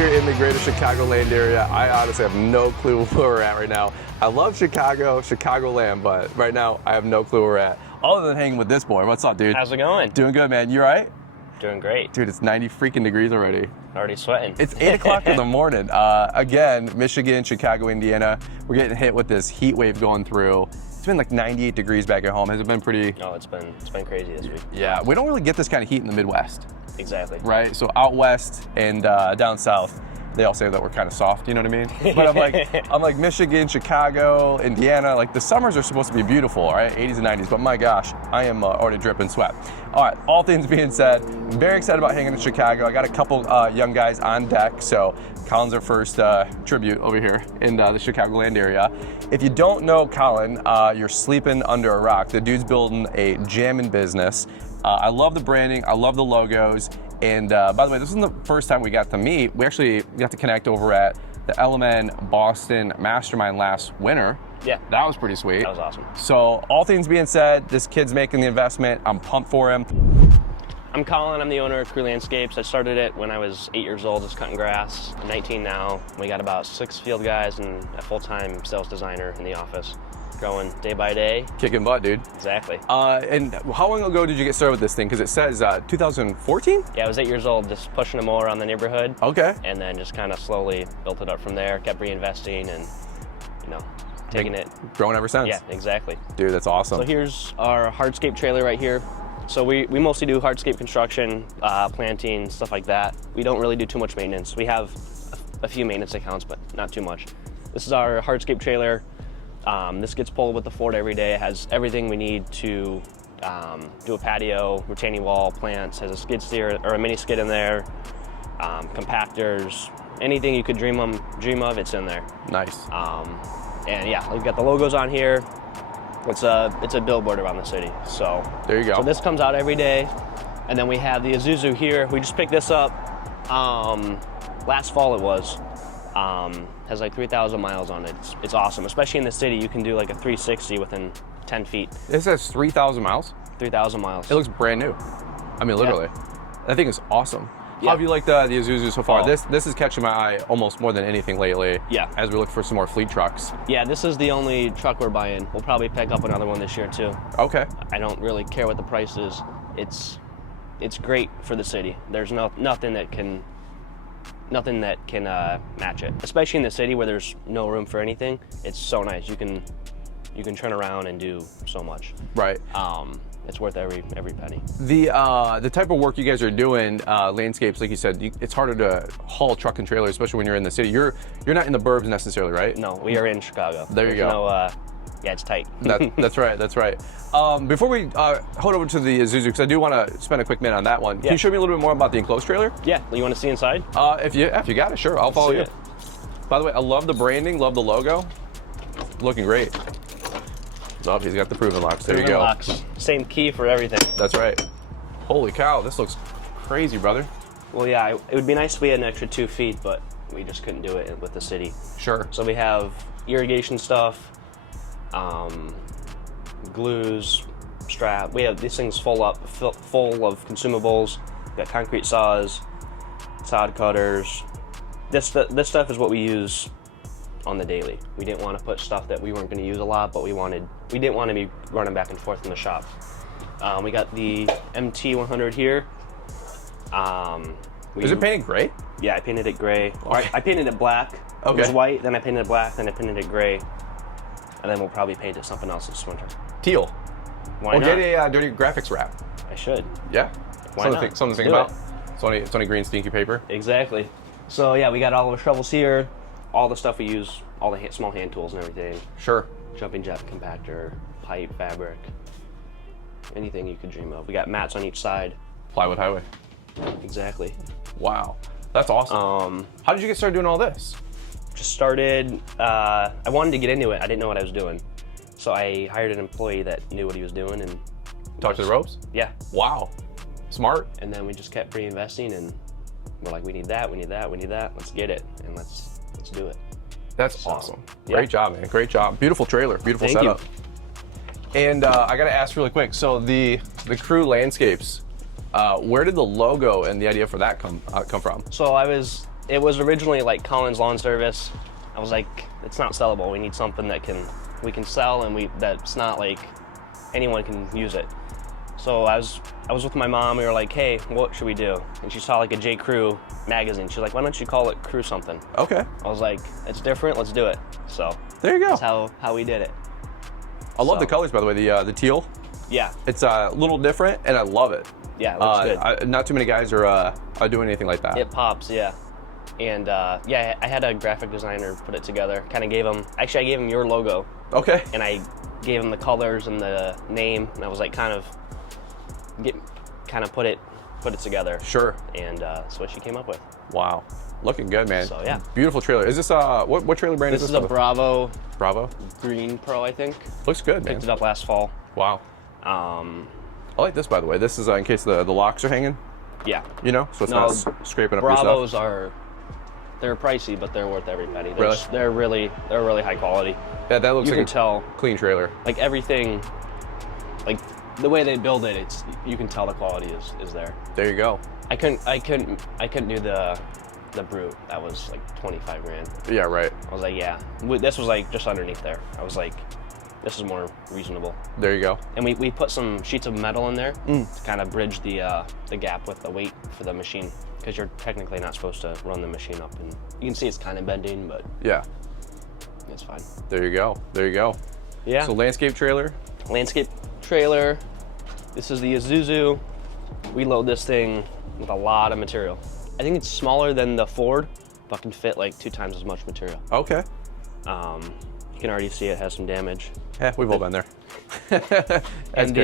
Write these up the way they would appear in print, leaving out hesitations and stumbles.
here in the greater Chicagoland area. I honestly have no clue where we're at right now. I love Chicago, Chicagoland, but right now I have no clue where we're at. Other than hanging with this boy. What's up, dude? How's it going? Doing good, man. You all right? Doing great. Dude, it's 90 freaking degrees already. Already sweating. It's 8 o'clock in the morning. Again, Michigan, Chicago, Indiana. We're getting hit with this heat wave going through. It's been like 98 degrees back at home. Has it been pretty? No, it's been crazy this week. Yeah, we don't really get this kind of heat in the Midwest. Exactly. Right? So out west and down south, they all say that we're kind of soft, you know what I mean? But I'm like Michigan, Chicago, Indiana, like the summers are supposed to be beautiful, right? 80s and 90s, but my gosh, I am already dripping sweat. All right, all things being said, I'm very excited about hanging in Chicago. I got a couple young guys on deck, so Colin's our first tribute over here in the Chicagoland area. If you don't know Colin, you're sleeping under a rock. The dude's building a jamming business. I love the branding, I love the logos, and by the way, this isn't the first time we got to meet. We actually got to connect over at the LMN Boston Mastermind last winter. Yeah. That was pretty sweet. That was awesome. So all things being said, this kid's making the investment. I'm pumped for him. I'm Colin, I'm the owner of Crew Landscapes. I started it when I was 8 years old, just cutting grass. I'm 19 now. We got about 6 field guys and a full-time sales designer in the office. Growing day by day. Kicking butt, dude. Exactly. And how long ago did you get started with this thing? Because it says 2014? Yeah, I was 8 years old, just pushing a mower around the neighborhood. Okay. And then just kind of slowly built it up from there, kept reinvesting and, you know, taking it. Growing ever since. Yeah, exactly. Dude, that's awesome. So here's our hardscape trailer right here. So we mostly do hardscape construction, planting, stuff like that. We don't really do too much maintenance. We have a few maintenance accounts, but not too much. This is our hardscape trailer. This gets pulled with the Ford every day. It has everything we need to do a patio, retaining wall, plants, has a skid steer or a mini skid in there, compactors, anything you could dream of, it's in there. Nice. And yeah, we've got the logos on here. It's a billboard around the city. So there you go. So this comes out every day, and then we have the Isuzu here. We just picked this up last fall. It was. Has like 3,000 miles on it. It's awesome, especially in the city. You can do like a 360 within 10 feet. This has 3,000 miles? 3,000 miles. It looks brand new. I mean, literally. Yeah. That thing is awesome. Yeah. How have you liked the Isuzu so far? Oh. This is catching my eye almost more than anything lately. Yeah. As we look for some more fleet trucks. Yeah, this is the only truck we're buying. We'll probably pick up another one this year too. Okay. I don't really care what the price is. It's great for the city. There's nothing that can match it, especially in the city where there's no room for anything. It's so nice. You can turn around and do so much. Right. It's worth every penny. The type of work you guys are doing, landscapes, like you said, it's harder to haul truck and trailer, especially when you're in the city. You're not in the burbs necessarily, right? No, we are in Chicago. There you go. Yeah, it's tight. That's right. That's right. Before we head over to the Isuzu, because I do want to spend a quick minute on that one. Can you show me a little bit more about the enclosed trailer? Yeah. You want to see inside? If you got it, sure. I'll follow you. By the way, I love the branding, love the logo. Looking great. Oh, he's got the proven locks. There you go. Locks. Same key for everything. That's right. Holy cow, this looks crazy, brother. Well, yeah, it would be nice if we had an extra 2 feet, but we just couldn't do it with the city. Sure. So we have irrigation stuff, glues, strap. We have these things full of consumables. We got concrete saws, sod cutters. This stuff is what we use on the daily. We didn't want to put stuff that we weren't going to use a lot, but we didn't want to be running back and forth in the shop. We got the MT100 here. Is it painted gray? Yeah, I painted it gray. Okay. I painted it black. Okay. It was white, then I painted it black, then I painted it gray. And then we'll probably paint it something else this winter. Teal. Why not? Get a dirty graphics wrap. I should. Yeah. Why not? Something to think about. It's only green stinky paper. Exactly. So yeah, we got all the shovels here, all the stuff we use, all the small hand tools and everything. Sure. Jumping jack compactor, pipe, fabric, anything you could dream of. We got mats on each side. Plywood highway. Exactly. Wow. That's awesome. How did you get started doing all this? Just started, I wanted to get into it. I didn't know what I was doing. So I hired an employee that knew what he was doing and... Talk to the ropes? Yeah. Wow. Smart. And then we just kept reinvesting and we're like, we need that, we need that, we need that. Let's get it and let's do it. That's awesome. Great job, man. Great job. Beautiful trailer. Beautiful Thank setup. You. And I got to ask really quick. So the Crew Landscapes, where did the logo and the idea for that come from? So I was It was originally like Colin's Lawn Service. I was like, it's not sellable. We need something that we can sell, and that's not like anyone can use it. So I was with my mom. We were like, hey, what should we do? And she saw like a J. Crew magazine. She's like, why don't you call it Crew something? Okay. I was like, it's different. Let's do it. So there you go. That's how we did it. I love the colors, by the way. The teal. Yeah. It's a little different, and I love it. Yeah, it looks good. Not too many guys are doing anything like that. It pops, yeah. And yeah, I had a graphic designer put it together. Kind of gave him. Actually, I gave him your logo. Okay. And I gave him the colors and the name, and I was like, kind of put it together. Sure. And that's what she came up with. Wow, looking good, man. So yeah, beautiful trailer. Is this what trailer brand is this? This is a Bravo. Bravo. Green Pro, I think. Looks good, man. Picked it up last fall. Wow. I like this, by the way. This is in case the locks are hanging. Yeah. You know, so it's not scraping up Bravos your stuff. they're pricey, but they're worth every penny. Really? They're really high quality. Yeah, that looks you like can tell clean trailer. Like everything, like the way they build it, you can tell the quality is there. There you go. I couldn't do the Brute. That was like 25 grand. Yeah, right. I was like, yeah. This was like just underneath there. I was like, this is more reasonable. There you go. And we put some sheets of metal in there to kind of bridge the gap with the weight for the machine, because you're technically not supposed to run the machine up, and you can see it's kind of bending, but yeah, it's fine. There you go. There you go. Yeah. So landscape trailer. Landscape trailer. This is the Isuzu. We load this thing with a lot of material. I think it's smaller than the Ford, but can fit like 2 times as much material. Okay. You can already see it has some damage. Yeah, we've all been there. And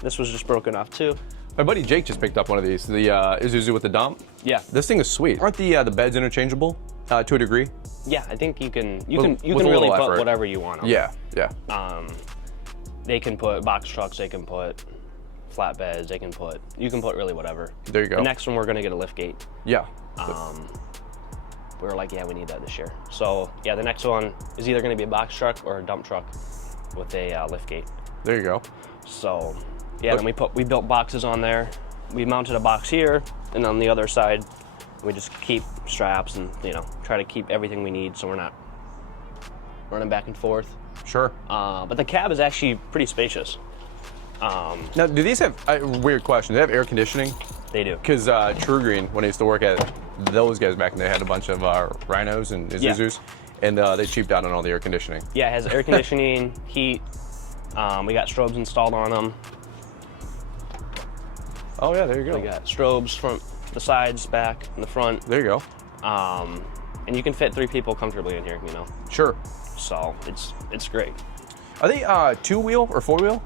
this was just broken off too. My buddy Jake just picked up one of these, the Isuzu with the dump. Yeah. This thing is sweet. Aren't the beds interchangeable to a degree? Yeah, I think you can With really effort. put whatever you want on Yeah, yeah. They can put box trucks, they can put flatbeds, you can put really whatever. There you go. The next one we're gonna get a lift gate. Yeah. We were like, yeah, we need that this year. So yeah, the next one is either gonna be a box truck or a dump truck with a lift gate. There you go. So yeah, then we built boxes on there. We mounted a box here, and on the other side, we just keep straps and try to keep everything we need, so we're not running back and forth. Sure. But the cab is actually pretty spacious. Now, do these have, weird question, do they have air conditioning? They do. Because True Green, when I used to work at those guys back, and they had a bunch of Rhinos and Isuzus, and they cheaped out on all the air conditioning. Yeah, it has air conditioning, heat. We got strobes installed on them. Oh yeah, there you go. We got strobes from the sides, back, and the front. There you go. And you can fit 3 people comfortably in here, Sure. So it's great. Are they 2-wheel or 4-wheel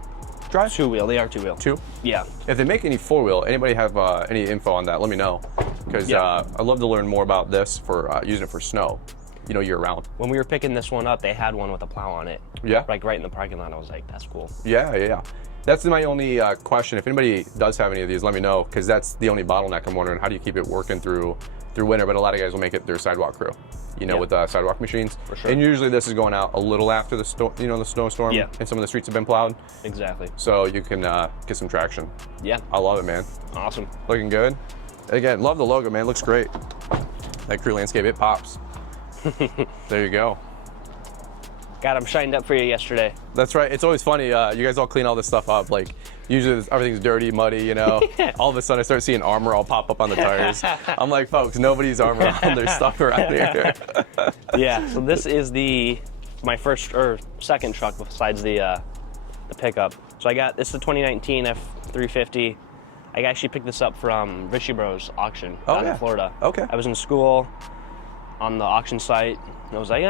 drive? 2-wheel. They are 2-wheel. 2? Yeah. If they make any 4-wheel, anybody have any info on that? Let me know, because I'd love to learn more about this for using it for snow, year round. When we were picking this one up, they had one with a plow on it. Yeah. Like right in the parking lot. I was like, that's cool. Yeah. That's my only question. If anybody does have any of these, let me know, because that's the only bottleneck. I'm wondering, how do you keep it working through winter? But a lot of guys will make it their sidewalk crew, with sidewalk machines. For sure. And usually this is going out a little after the the snowstorm, and some of the streets have been plowed. Exactly. So you can get some traction. Yeah. I love it, man. Awesome. Looking good. Again, love the logo, man. Looks great. That Crew Landscape, it pops. There you go. Got them shined up for you yesterday. That's right. It's always funny. You guys all clean all this stuff up. Like, usually everything's dirty, muddy, All of a sudden I start seeing armor all pop up on the tires. I'm like, folks, nobody's armor on their stuff around here. Yeah, so this is my first or second truck besides the pickup. So this is a 2019 F350. I actually picked this up from Richie Bros auction down in Florida. Okay. I was in school on the auction site, and I was like,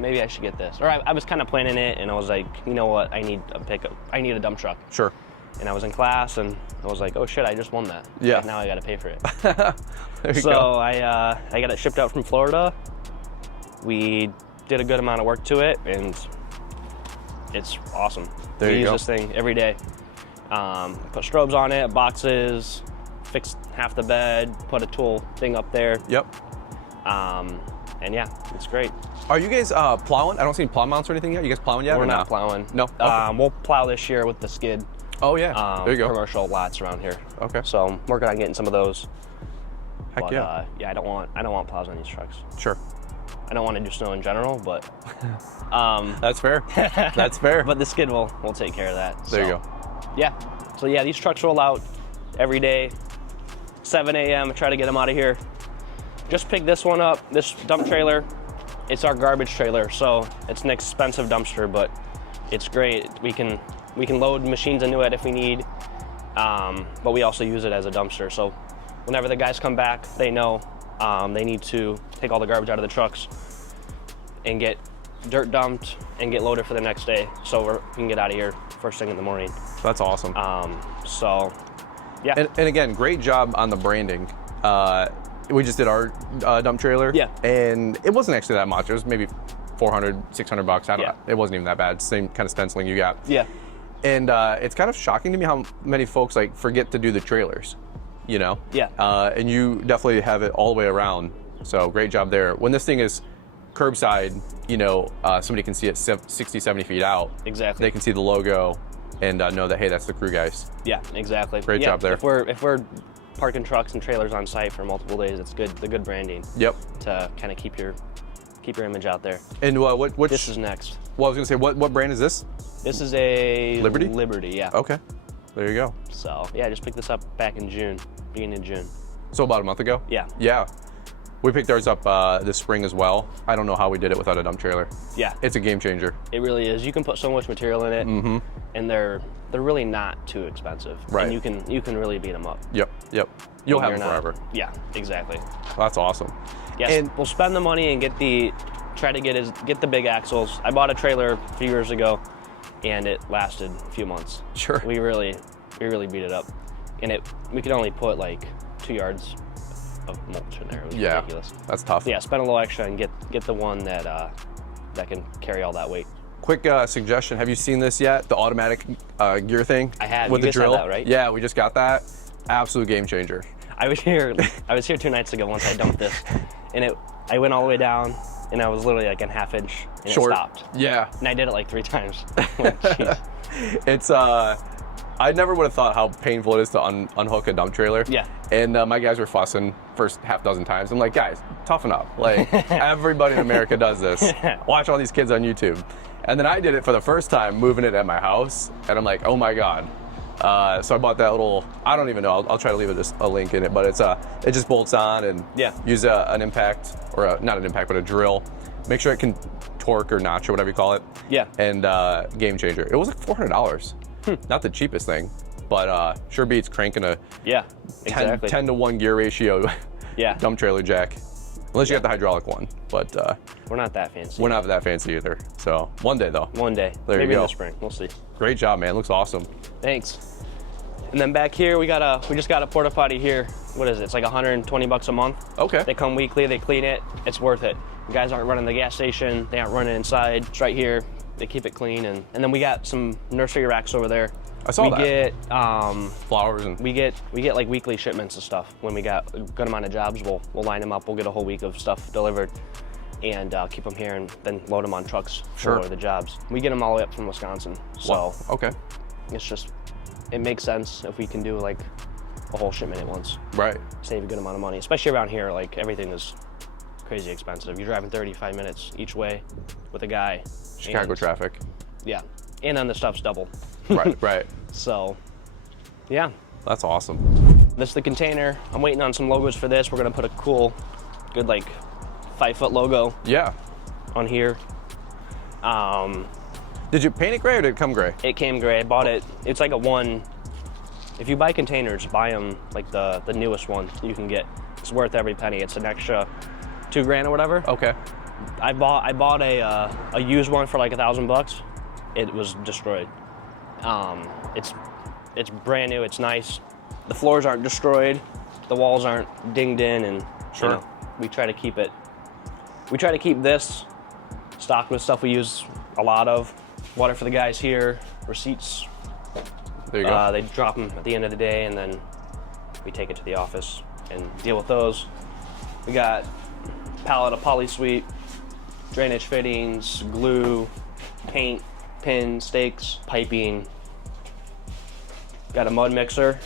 maybe I should get this. Or I was kind of planning it, and I was like, you know what, I need a pickup. I need a dump truck. Sure. And I was in class, and I was like, oh shit, I just won that. Yeah. Like, now I got to pay for it. There you so go. I got it shipped out from Florida. We did a good amount of work to it, and it's awesome. There you we go. use this thing every day. Put strobes on it, boxes, fixed half the bed, put a tool thing up there. Yep. And yeah, it's great. Are you guys plowing? I don't see any plow mounts or anything yet. You guys plowing yet? We're or not plowing. No. Okay. We'll plow this year with the skid. Oh yeah. There you go. Commercial lots around here. Okay. So I'm working on getting some of those. Heck but yeah. yeah, I don't want plows on these trucks. Sure. I don't want to do snow in general, but That's fair. That's fair. but the skid will take care of that. There you go. Yeah. So yeah, these trucks roll out every day, 7 a.m. I try to get them out of here. Just picked this one up, this dump trailer. It's our garbage trailer, so it's an expensive dumpster, but it's great. We can load machines into it if we need, but we also use it as a dumpster. So whenever the guys come back, they know they need to take all the garbage out of the trucks and get dirt dumped and get loaded for the next day, so we can get out of here first thing in the morning. That's awesome. So yeah. And again, great job on the branding. We just did our dump trailer. Yeah. And it wasn't actually that much. It was maybe 400, 600 bucks. I don't know. It wasn't even that bad. Same kind of stenciling you got. Yeah. And it's kind of shocking to me how many folks like forget to do the trailers, you know? Yeah. And you definitely have it all the way around. So great job there. When this thing is curbside, you know, somebody can see it 60, 70 feet out. Exactly. They can see the logo and know that, hey, that's the crew guys. Yeah, exactly. Great job there. If we're parking trucks and trailers on site for multiple days, it's good. The good branding. Yep. To kind of keep your image out there. And what This is next. Well, I was gonna say, what brand is this? This is a Liberty? Liberty, yeah. Okay, there you go. So yeah, I just picked this up back in June, beginning of June. So about a month ago? Yeah. Yeah. We picked ours up this spring as well. I don't know how we did it without a dump trailer. Yeah. It's a game changer. It really is. You can put so much material in it, and they're really not too expensive. Right. And you can really beat them up. Yep. You'll have You're them not- forever. Yeah, exactly. That's awesome. Yes, And- we'll spend the money and get the big axles. I bought a trailer a few years ago, and it lasted a few months. Sure. We really beat it up, and we could only put like 2 yards of mulch in there. It was ridiculous. That's tough. Yeah, spend a little extra and get the one that can carry all that weight. Quick suggestion: have you seen this yet? The automatic gear thing. I have. With You the guys have drill. that, right? Yeah, we just got that. Absolute game changer. I was here 2 nights ago once I dumped this, and I went all the way down, and I was literally like a half inch, and Short. it stopped. Yeah. And I did it like 3 times. Like, jeez. It's I never would have thought how painful it is to unhook a dump trailer. Yeah. And my guys were fussing first half dozen times. I'm like, guys, toughen up. Like, everybody in America does this. Watch all these kids on YouTube. And then I did it for the first time, moving it at my house. And I'm like, oh my God. So I bought that little, I don't even know, I'll try to leave a link in it, but it just bolts on and use an impact, or not an impact, but a drill. Make sure it can torque or notch or whatever you call it. Yeah. And game changer. It was like $400. Not the cheapest thing, but sure beats cranking a 10 to 1 gear ratio dump trailer jack. Unless you got the hydraulic one, but We're not that fancy. we're not that fancy either. So one day though. One day. There you Maybe in go. the spring. We'll see. Great job, man. Looks awesome. Thanks. And then back here, we just got a porta potty here. What is it? It's like $120 a month. Okay. They come weekly. They clean it. It's worth it. The guys aren't running the gas station. They aren't running inside. It's right here. They keep it clean, and then we got some nursery racks over there. I saw that. We get Flowers and we get like weekly shipments of stuff. When we got a good amount of jobs, we'll line them up. We'll get a whole week of stuff delivered, and keep them here, and then load them on trucks for the jobs. We get them all the way up from Wisconsin. So wow. Okay. it makes sense if we can do like a whole shipment at once. Right. Save a good amount of money, especially around here. Like everything is crazy expensive. You're driving 35 minutes each way with a guy. Chicago and, traffic. Yeah, and then the stuff's double. Right. So, yeah. That's awesome. This is the container. I'm waiting on some logos for this. We're gonna put a cool, good like 5-foot logo Yeah. on here. Did you paint it gray or did it come gray? It came gray. I bought it. It's like a one. If you buy containers, buy them like the newest one you can get. It's worth every penny. It's an extra $2,000 or whatever. Okay. I bought a used one for like $1,000. It was destroyed. It's brand new. It's nice. The floors aren't destroyed. The walls aren't dinged in, and Sure. you know, we try to keep it. We try to keep this stocked with stuff we use a lot of. Water for the guys here. Receipts. There you go. They drop them at the end of the day, and then we take it to the office and deal with those. We got a pallet of poly-sweep, drainage fittings, glue, paint, pins, stakes, piping. Got a mud mixer.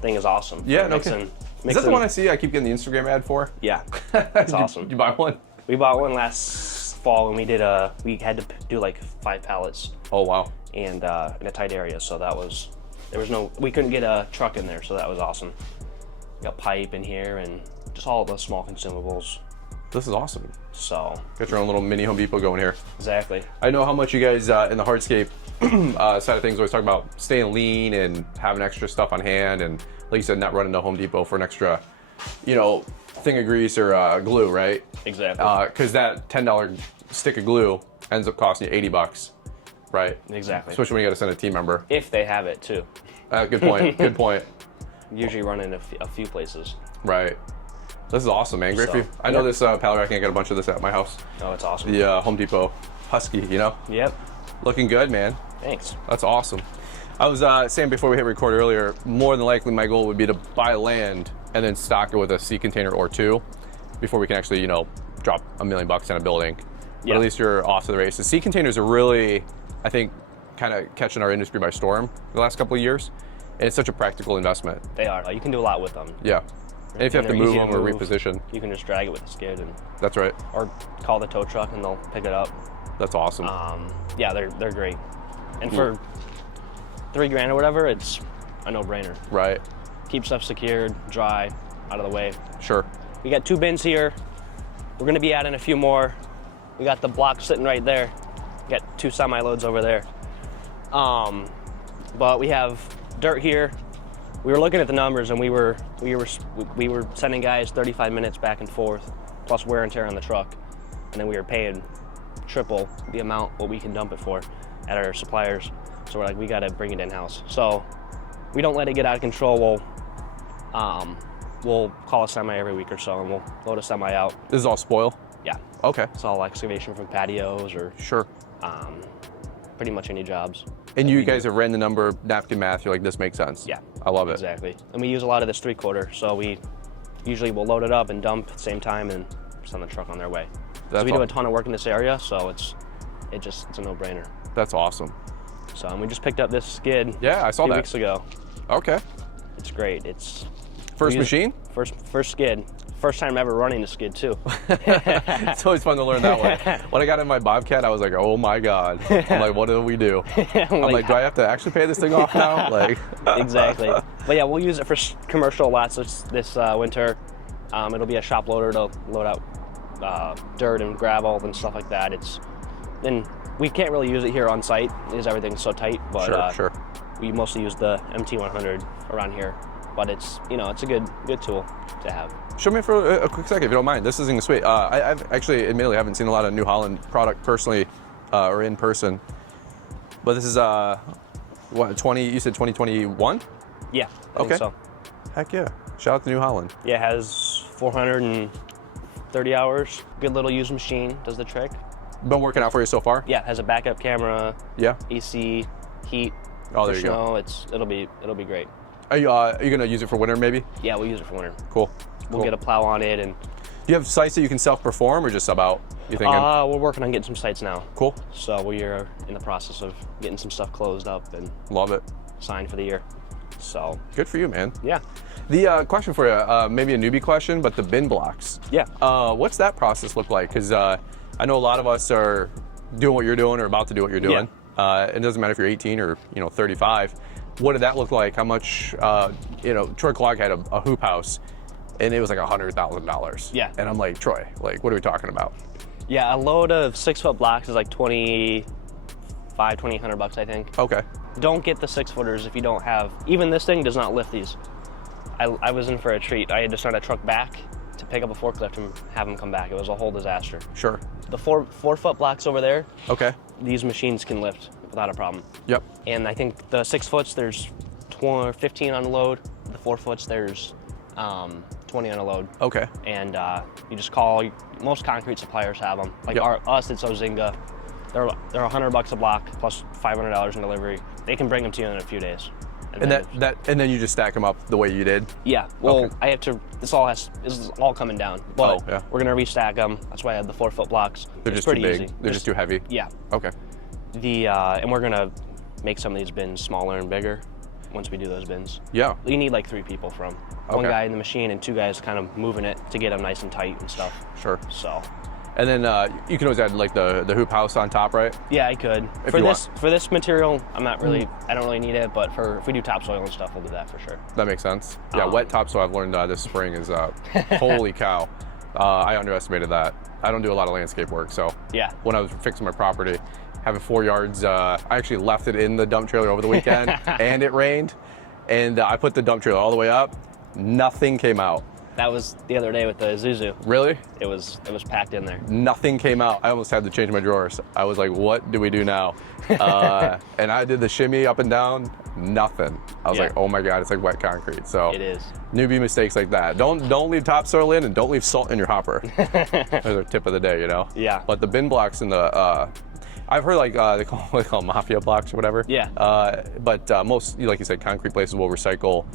Thing is awesome. Yeah, For no kidding. Is that the one I see? I keep getting the Instagram ad for. Yeah, that's awesome. Did you buy one? We bought one last fall, and we had to do like 5 pallets. Oh wow. And in a tight area, so we couldn't get a truck in there, so that was awesome. We got pipe in here and just all of those small consumables. This is awesome. So got your own little mini Home Depot going here. Exactly. I know how much you guys in the hardscape side of things always talk about staying lean and having extra stuff on hand, and like you said, not running to Home Depot for an extra, thing of grease or glue, right? Exactly. Because that $10 stick of glue ends up costing you $80, right? Exactly. Especially when you got to send a team member. If they have it too. Good point. Good point. Usually run in a few places. Right. This is awesome, man. Great for you. I know this pallet rack. I can get a bunch of this at my house. Oh, it's awesome. The Home Depot Husky, Yep. Looking good, man. Thanks. That's awesome. I was saying before we hit record earlier, more than likely my goal would be to buy land and then stock it with a sea container or 2 before we can actually, drop $1 million in a building. But at least you're off to the races. Sea containers are really, I think, kind of catching our industry by storm the last couple of years. And it's such a practical investment. They are. You can do a lot with them. Yeah. And if you have to move them or reposition. You can just drag it with a skid. That's right. Or call the tow truck and they'll pick it up. That's awesome. Yeah, they're great. And for $3,000 or whatever, it's a no-brainer. Right. Keep stuff secured, dry, out of the way. Sure. We got 2 bins here. We're gonna be adding a few more. We got the block sitting right there. We got 2 semi-loads over there. But we have dirt here. We were looking at the numbers, and we were sending guys 35 minutes back and forth, plus wear and tear on the truck, and then we were paying triple the amount what we can dump it for at our suppliers. So we're like, we got to bring it in house. So we don't let it get out of control. We'll call a semi every week or so, and we'll load a semi out. This is all spoil? Yeah. Okay. It's all excavation from patios or sure. Pretty much any jobs. And you guys have ran the number, napkin math, you're like, this makes sense. Yeah. I love it. Exactly. And we use a lot of this 3/4, so we usually will load it up and dump at the same time and send the truck on their way. So we do a ton of work in this area, so it's a no-brainer. That's awesome. So, and we just picked up this skid. Yeah, I saw that 2 weeks ago. Okay. It's great. It's first machine? First skid. First time ever running a skid too. It's always fun to learn that one. When I got in my Bobcat, I was like, oh my God. I'm like, what do we do? I'm like, do I have to actually pay this thing off now? Like. Exactly. But yeah, we'll use it for commercial lots this winter. It'll be a shop loader to load out dirt and gravel and stuff like that. Then we can't really use it here on site because everything's so tight. But sure. We mostly use the MT100 around here. But it's a good tool to have. Show me for a quick second, if you don't mind. This is sweet. I've actually, admittedly, haven't seen a lot of New Holland product personally or in person. But this is, you said 2021? Yeah, I think so. Heck yeah. Shout out to New Holland. Yeah, it has 430 hours. Good little used machine, does the trick. Been working out for you so far? Yeah, it has a backup camera. Yeah. AC, heat. Oh, there you go. It'll be great. Are you gonna use it for winter maybe? Yeah, we'll use it for winter. Cool. We'll get a plow on it and. Do you have sites that you can self-perform or just sub out? You thinking? We're working on getting some sites now. Cool. So we are in the process of getting some stuff closed up and. Love it. Signed for the year. So. Good for you, man. Yeah. The question for you, maybe a newbie question, but the bin blocks. Yeah. What's that process look like? Because I know a lot of us are doing what you're doing or about to do what you're doing. Yeah. It doesn't matter if you're 18 or 35. What did that look like? How much? Troy Clog had a hoop house, and it was like $100,000. Yeah. And I'm like, Troy, like, what are we talking about? Yeah, a load of 6-foot blocks is like $2,100, I think. Okay. Don't get the 6-footers if you don't have. Even this thing does not lift these. I was in for a treat. I had to send a truck back to pick up a forklift and have them come back. It was a whole disaster. Sure. The 4-foot blocks over there. Okay. These machines can lift without a problem. Yep. And I think the 6-foots, there's 15 on a load. The 4-foots, there's 20 on a load. Okay. And you just call. Most concrete suppliers have them. Like us, it's Ozinga. They're $100 a block plus $500 in delivery. They can bring them to you in a few days. And then you just stack them up the way you did. Yeah. Well, I have to. This is all coming down. But yeah. We're gonna restack them. That's why I have the 4-foot blocks. They're just pretty too big. Easy. They're just too heavy. Yeah. Okay. And we're gonna make some of these bins smaller and bigger. once we do those bins. Yeah. You need like 3 people from one guy in the machine and 2 guys kind of moving it to get them nice and tight and stuff. Sure. So. And then you can always add like the hoop house on top, right? Yeah, I could. If For this material, I'm not really. I don't really need it, but if we do topsoil and stuff, we'll do that for sure. That makes sense. Yeah, wet topsoil I've learned this spring is holy cow. I underestimated that. I don't do a lot of landscape work, so yeah. When I was fixing my property, having 4 yards, I actually left it in the dump trailer over the weekend, and it rained, and I put the dump trailer all the way up. Nothing came out. That was the other day with the Isuzu. Really? It was packed in there. Nothing came out. I almost had to change my drawers. I was like, what do we do now? And I did the shimmy up and down, nothing. I was like, oh my God, it's like wet concrete. So it is. Newbie mistakes like that. Don't leave topsoil in, and don't leave salt in your hopper. There's our tip of the day, you know? Yeah. But the bin blocks and the, I've heard like they call them mafia blocks or whatever. Yeah. But most, like you said, concrete places will recycle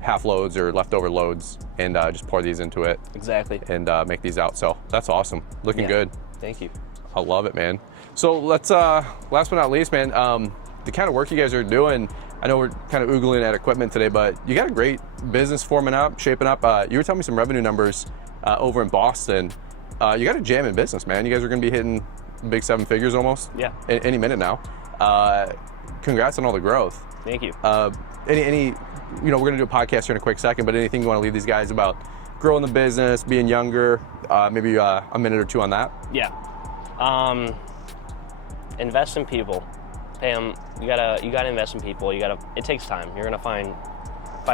half loads or leftover loads and just pour these into it. Exactly. And make these out. So that's awesome. Looking good. Thank you. I love it, man. So let's, last but not least, man, the kind of work you guys are doing, I know we're kind of oogling at equipment today, but you got a great business forming up, shaping up. You were telling me some revenue numbers over in Boston. You got a jam in business, man. You guys are going to be hitting big 7 figures almost. Yeah. Any minute now. Congrats on all the growth. Thank you. Any, we're going to do a podcast here in a quick second, but anything you want to leave these guys about growing the business, being younger, maybe a minute or 2 on that? Yeah. Invest in people. Pay them. You gotta invest in people. It takes time. You're gonna find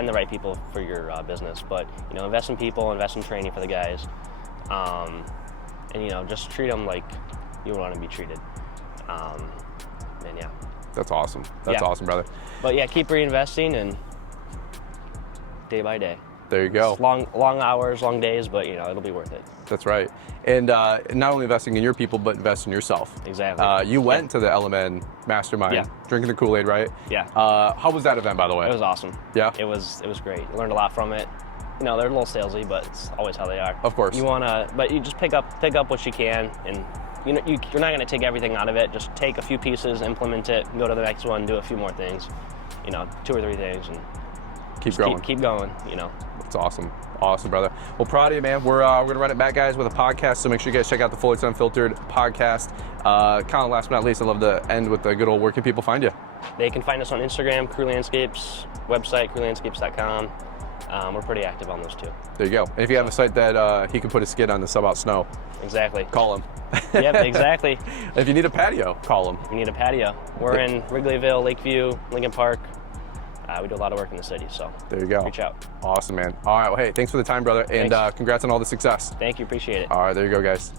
the right people for your business, but invest in people, invest in training for the guys, and just treat them like you want to be treated. And yeah. That's awesome. That's awesome, brother. But yeah, keep reinvesting and day by day. There you go. It's long hours, long days, but it'll be worth it. That's right. And not only investing in your people, but invest in yourself. Exactly. You went to the LMN Mastermind, drinking the Kool-Aid, right? Yeah. How was that event, by the way? It was awesome. Yeah. It was great. I learned a lot from it. They're a little salesy, but it's always how they are. Of course. But you just pick up what you can, and you're not going to take everything out of it. Just take a few pieces, implement it, go to the next one, do a few more things. 2 or 3 things, and keep going. Keep going. That's awesome. Awesome, brother. Well, proud of you, man. We're going to run it back, guys, with a podcast, so make sure you guys check out the Fully Unfiltered podcast. Colin, last but not least, I love to end with the good old, where can people find you? They can find us on Instagram, Crew Landscapes, website, crewlandscapes.com. We're pretty active on those too. There you go. And if you have a site that he can put a skid on to sub out snow, exactly. Call him. Yep, exactly. If you need a patio, call him. If you need a patio. We're in Wrigleyville, Lakeview, Lincoln Park. We do a lot of work in the city, so there you go. Reach out. Awesome, man. All right, well, hey, thanks for the time, brother, and congrats on all the success. Thank you, appreciate it. All right, there you go, guys.